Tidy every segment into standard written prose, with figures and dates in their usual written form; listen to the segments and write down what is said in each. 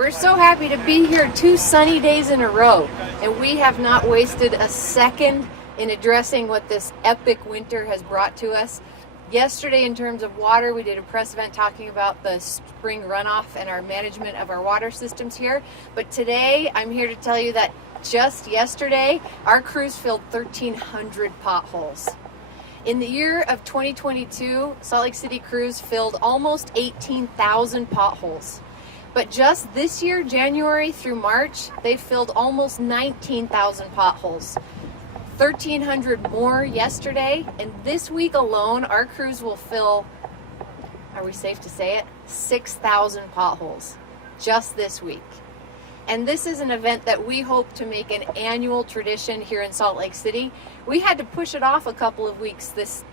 We're so happy to be here 2 sunny days in a row, and we have not wasted a second in addressing what this epic winter has brought to us. Yesterday, in terms of water, we did a press event talking about the spring runoff and our management of our water systems here. But today, I'm here to tell you that just yesterday, our crews filled 1,300 potholes. In the year of 2022, Salt Lake City crews filled almost 18,000 potholes. But just this year, January through March, they filled almost 19,000 potholes. 1,300 more yesterday, and this week alone, our crews will fill, are we safe to say it, 6,000 potholes just this week. And this is an event that we hope to make an annual tradition here in Salt Lake City. We had to push it off a couple of weeks this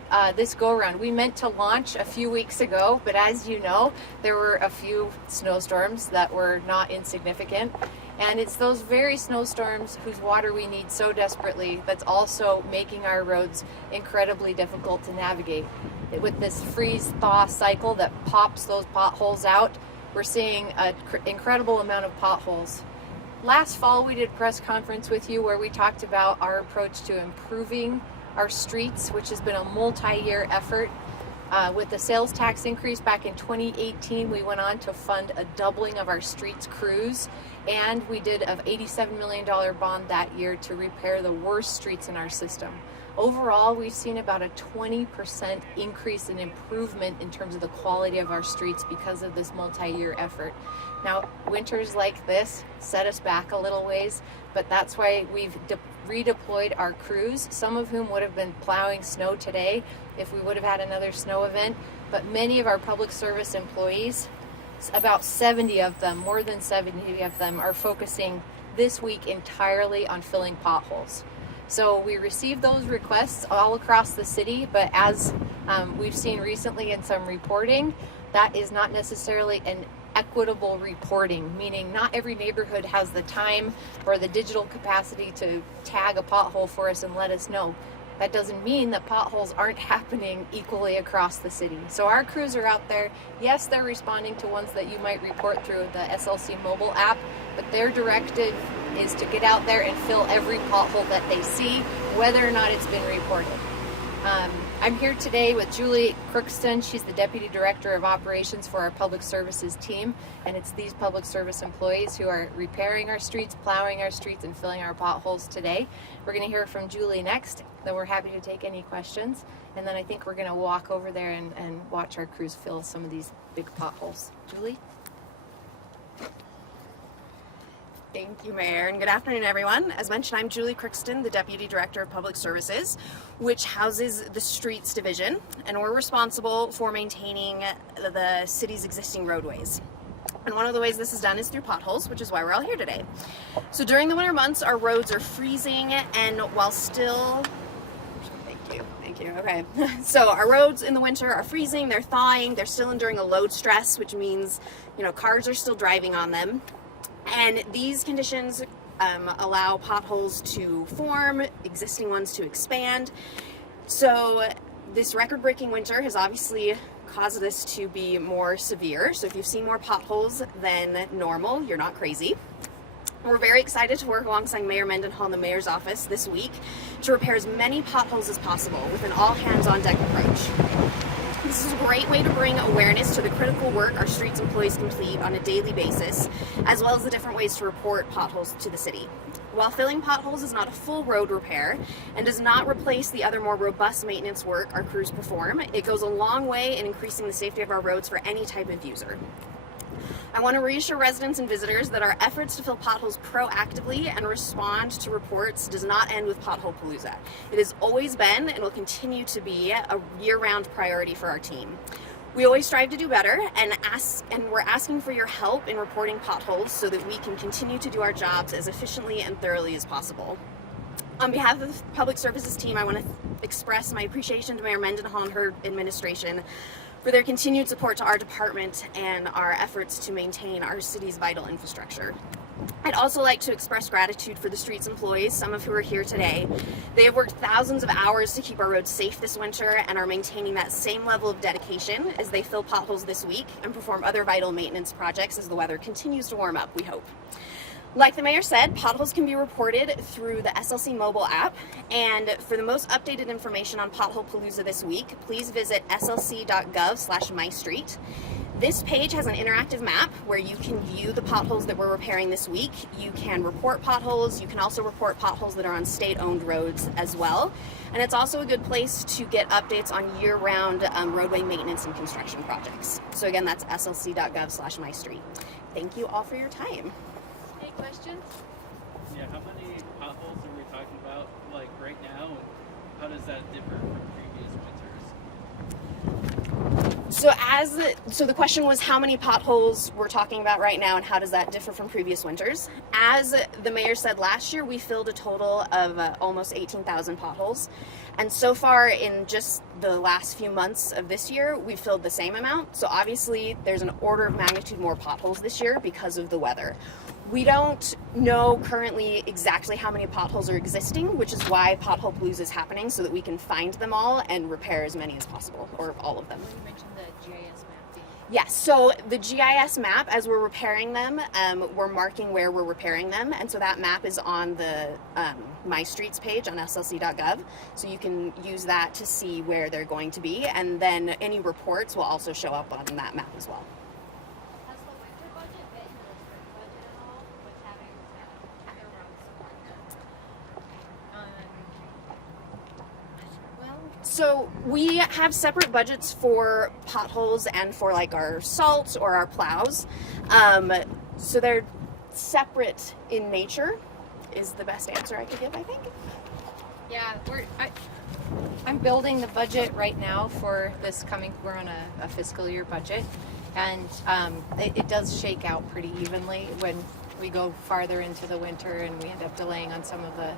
go-around. We meant to launch a few weeks ago, but as you know, there were a few snowstorms that were not insignificant. And it's those very snowstorms whose water we need so desperately that's also making our roads incredibly difficult to navigate. With this freeze-thaw cycle that pops those potholes out, we're seeing an incredible amount of potholes. Last fall, we did a press conference with you where we talked about our approach to improving our streets, which has been a multi-year effort. With the sales tax increase back in 2018, we went on to fund a doubling of our streets crews, and we did an $87 million bond that year to repair the worst streets in our system. Overall, we've seen about a 20% increase in improvement in terms of the quality of our streets because of this multi-year effort. Now, winters like this set us back a little ways, but that's why we've redeployed our crews, some of whom would have been plowing snow today if we would have had another snow event. But many of our public service employees, about 70 of them, more than 70 of them, are focusing this week entirely on filling potholes. So we received those requests all across the city, but as we've seen recently in some reporting, that is not necessarily an equitable reporting, meaning not every neighborhood has the time or the digital capacity to tag a pothole for us and let us know. That doesn't mean that potholes aren't happening equally across the city. So our crews are out there. Yes, they're responding to ones that you might report through the SLC mobile app, but their directive is to get out there and fill every pothole that they see, whether or not it's been reported. I'm here today with Julie Crookston. She's the Deputy Director of Operations for our Public Services team, and it's these public service employees who are repairing our streets, plowing our streets, and filling our potholes today. We're going to hear from Julie next, then we're happy to take any questions, and then I think we're going to walk over there and watch our crews fill some of these big potholes. Julie? Thank you, Mayor, and good afternoon, everyone. As mentioned, I'm Julie Crookston, the Deputy Director of Public Services, which houses the Streets Division, and we're responsible for maintaining the city's existing roadways. And one of the ways this is done is through potholes, which is why we're all here today. So during the winter months, our roads are freezing, and while still... Thank you. Okay. So our roads in the winter are freezing, they're thawing, they're still enduring a load stress, which means, cars are still driving on them. And these conditions allow potholes to form, existing ones to expand. So this record-breaking winter has obviously caused this to be more severe. So if you've seen more potholes than normal, you're not crazy. We're very excited to work alongside Mayor Mendenhall in the Mayor's office this week to repair as many potholes as possible with an all-hands-on-deck approach. This is a great way to bring awareness to the critical work our streets employees complete on a daily basis, as well as the different ways to report potholes to the city. While filling potholes is not a full road repair and does not replace the other more robust maintenance work our crews perform, it goes a long way in increasing the safety of our roads for any type of user. I want to reassure residents and visitors that our efforts to fill potholes proactively and respond to reports does not end with Pothole Palooza. It has always been and will continue to be a year-round priority for our team. We always strive to do better, and we're asking for your help in reporting potholes so that we can continue to do our jobs as efficiently and thoroughly as possible. On behalf of the Public Services team, I want to express my appreciation to Mayor Mendenhall and her administration for their continued support to our department and our efforts to maintain our city's vital infrastructure. I'd also like to express gratitude for the streets employees, some of who are here today. They have worked thousands of hours to keep our roads safe this winter and are maintaining that same level of dedication as they fill potholes this week and perform other vital maintenance projects as the weather continues to warm up, we hope. Like the mayor said, potholes can be reported through the SLC mobile app, and for the most updated information on Pothole Palooza this week, please visit slc.gov/mystreet. This page has an interactive map where you can view the potholes that we're repairing this week. You can report potholes. You can also report potholes that are on state-owned roads as well. And it's also a good place to get updates on year-round roadway maintenance and construction projects. So again, that's slc.gov/mystreet. Thank you all for your time. Any questions? Yeah, how many potholes are we talking about, like right now, and how does that differ from previous winters? So the question was how many potholes we're talking about right now and how does that differ from previous winters. As the mayor said, last year we filled a total of almost 18,000 potholes. And so far in just the last few months of this year, we filled the same amount. So obviously there's an order of magnitude more potholes this year because of the weather. We don't know currently exactly how many potholes are existing, which is why Pothole Palooza is happening, so that we can find them all and repair as many as possible, or all of them. You mentioned the GIS map. Yes, so the GIS map, as we're repairing them, we're marking where we're repairing them, and so that map is on the My Streets page on slc.gov, so you can use that to see where they're going to be, and then any reports will also show up on that map as well. Has the winter budget been in the spring budget at all with having the roads supported? So we have separate budgets for potholes and for like our salt or our plows. So they're separate in nature is the best answer I could give, I think. Yeah, I'm building the budget right now for this coming, we're on a fiscal year budget, and it does shake out pretty evenly when we go farther into the winter and we end up delaying on some of the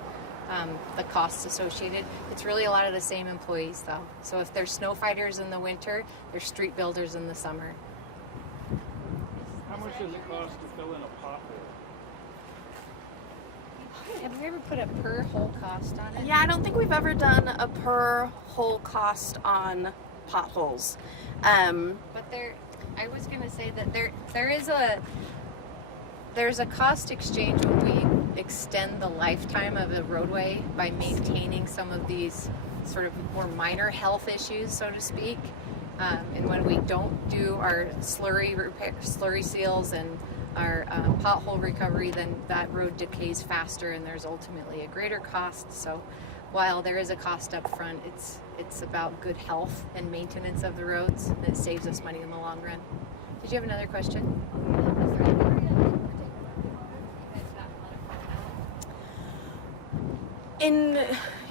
costs associated. It's really a lot of the same employees though. So if there's snow fighters in the winter, there's street builders in the summer. How much does it cost to fill in a pothole? Have you ever put a per hole cost on it? Yeah, I don't think we've ever done a per hole cost on potholes. But I was going to say that there's a cost exchange when we extend the lifetime of a roadway by maintaining some of these sort of more minor health issues, so to speak. And when we don't do our slurry seals and our pothole recovery, then that road decays faster and there's ultimately a greater cost. So while there is a cost up front, it's about good health and maintenance of the roads, and it saves us money in the long run. Did you have another question? Was there any area in particular you guys got a lot of calls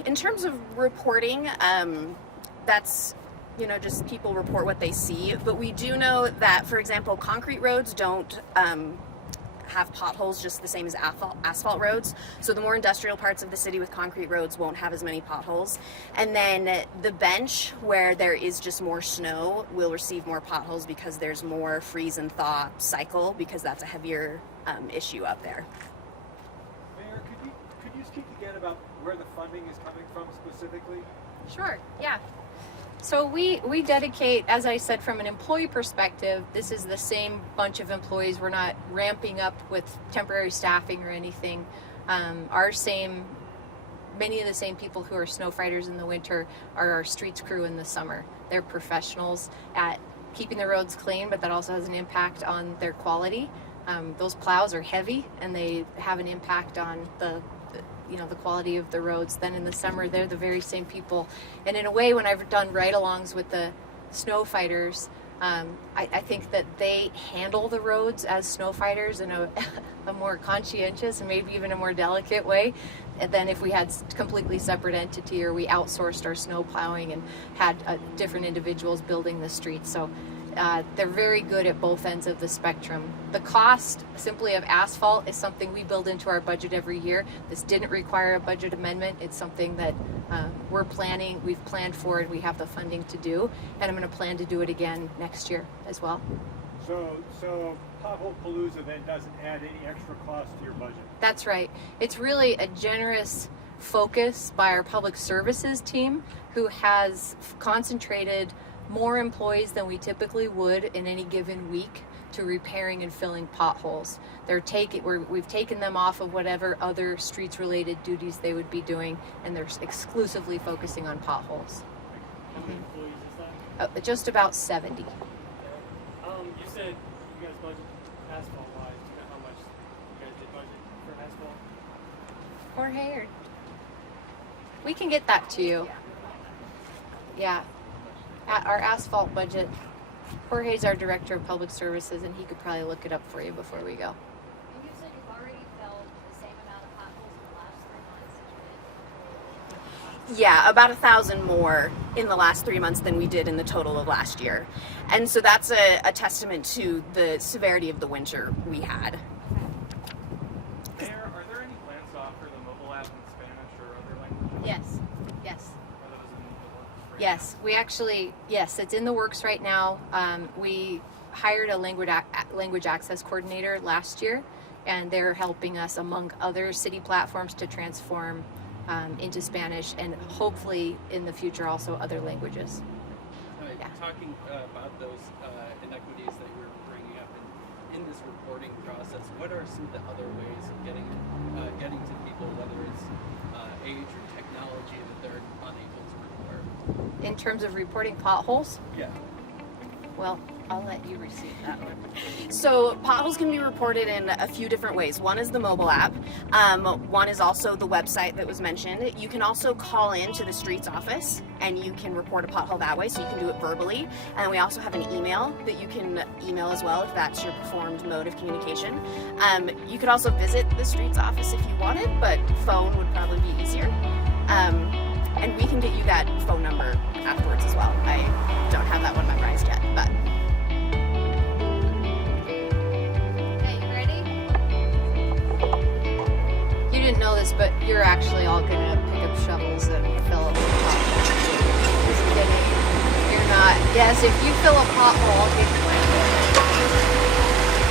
out? In terms of reporting, that's just people report what they see, but we do know that, for example, concrete roads don't have potholes just the same as asphalt roads. So the more industrial parts of the city with concrete roads won't have as many potholes. And then the bench, where there is just more snow, will receive more potholes because there's more freeze and thaw cycle, because that's a heavier issue up there. Mayor, could you speak again about where the funding is coming from specifically? Sure, yeah. So we dedicate, as I said, from an employee perspective, this is the same bunch of employees. We're not ramping up with temporary staffing or anything. Many of the same people who are snow fighters in the winter are our streets crew in the summer. They're professionals at keeping the roads clean, but that also has an impact on their quality. Those plows are heavy and they have an impact on the quality of the roads. Then in the summer, they're the very same people. And in a way, when I've done ride-alongs with the snow fighters, I think that they handle the roads as snow fighters in a more conscientious and maybe even a more delicate way than if we had completely separate entity, or we outsourced our snow plowing and had different individuals building the streets. So they're very good at both ends of the spectrum. The cost simply of asphalt is something we build into our budget every year. This didn't require a budget amendment. It's something that we've planned for it, we have the funding to do, and I'm going to plan to do it again next year as well. So Pothole Palooza then doesn't add any extra cost to your budget? That's right. It's really a generous focus by our public services team, who has concentrated more employees than we typically would in any given week to repairing and filling potholes. We've taken them off of whatever other streets related duties they would be doing, and they're exclusively focusing on potholes. How many employees is that? Just about 70. You said you guys budget asphalt wise. Do you know how much you guys did budget for asphalt? Jorge, or we can get that to you. Yeah. At our asphalt budget, Jorge's our director of public services, and he could probably look it up for you before we go. And you said you've already filled the same amount of potholes in the last 3 months as you did. Yeah, about 1,000 more in the last 3 months than we did in the total of last year. And so that's a testament to the severity of the winter we had. Mayor, are there any plans to offer the mobile app in Spanish or other languages? Yes. Are those in the works right Yes, we actually, it's in the works right now. We hired a language access coordinator last year, and they're helping us, among other city platforms, to transform into Spanish, and hopefully in the future also other languages. Yeah. Talking about those inequities that you were bringing up in this reporting process, what are some of the other ways of getting to people, whether it's age or technology, that they're unable to report? In terms of reporting potholes, Yeah. well, I'll let you receive that one. So potholes can be reported in a few different ways. One is the mobile app. One is also the website that was mentioned. You can also call in to the streets office and you can report a pothole that way, so you can do it verbally. And we also have an email that you can email as well if that's your preferred mode of communication. You could also visit the streets office if you wanted, but phone would probably be easier. And we can get you that phone number afterwards as well. I don't have that one memorized yet, but Okay, you ready? You didn't know this, but you're actually all gonna pick up shovels and fill up the potholes. Just kidding. You're not. Yes, if you fill a pothole, I'll get you one.